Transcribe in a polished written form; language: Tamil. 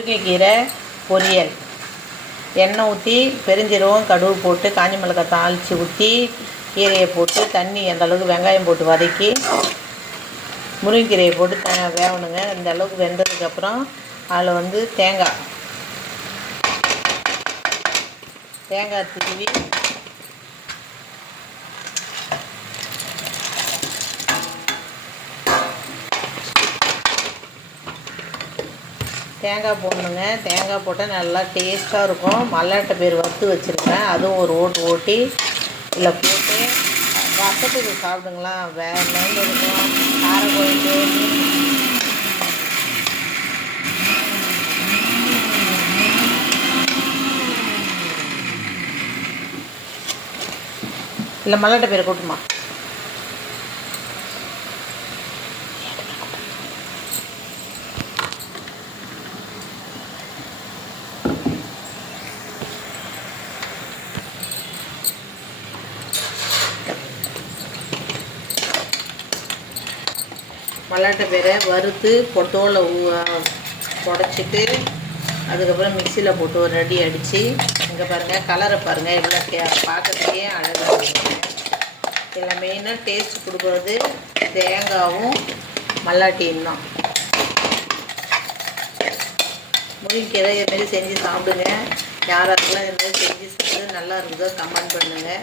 முருங்கைக்கீரை பொரியல். எண்ணெய் ஊற்றி பெருஞ்சீரகம் கடுகு போட்டு காஞ்ச மிளகாய் தாளித்து ஊற்றி கீரையை போட்டு தண்ணி அந்த அளவுக்கு வெங்காயம் போட்டு வதக்கி முருங்கைக்கீரையை போட்டு வேகணுங்க. இந்த அளவுக்கு வெந்ததுக்கப்புறம் அதில் தேங்காய் திருவி தேங்காய் போடணுங்க. தேங்காய் போட்டால் நல்லா டேஸ்ட்டாக இருக்கும். மல்லாட்டை பேர் வறுத்து வச்சுருக்கேன், அதுவும் ஒரு ஓட்டு ஓட்டி இதில் போட்டு ரசத்துக்கு சாப்பிடுங்களா, வேறு லெவலில் இருக்கும். கார குழம்பு இல்லை மல்லாட்டை பேர் கூட்டுமா. மல்லாட்டை பேரை வறுத்து தோலை உடச்சிட்டு அதுக்கப்புறம் மிக்சியில் போட்டு ஒரு ரெடி அடித்து இங்கே பாருங்கள், கலரை பாருங்கள், எவ்வளோ பார்க்கறதுக்கே அழகாக இருக்குது. இதில் மெயினாக டேஸ்ட் கொடுக்குறது தேங்காயும் மல்லாட்டியும் தான். முருங்கைக்கீரை இதுமாரி செஞ்சு சாப்பிடுங்க. யாராருக்கெல்லாம் இதுமாரி செஞ்சு சாப்பிட்டு நல்லா இருக்குதோ கமெண்ட் பண்ணுங்கள்.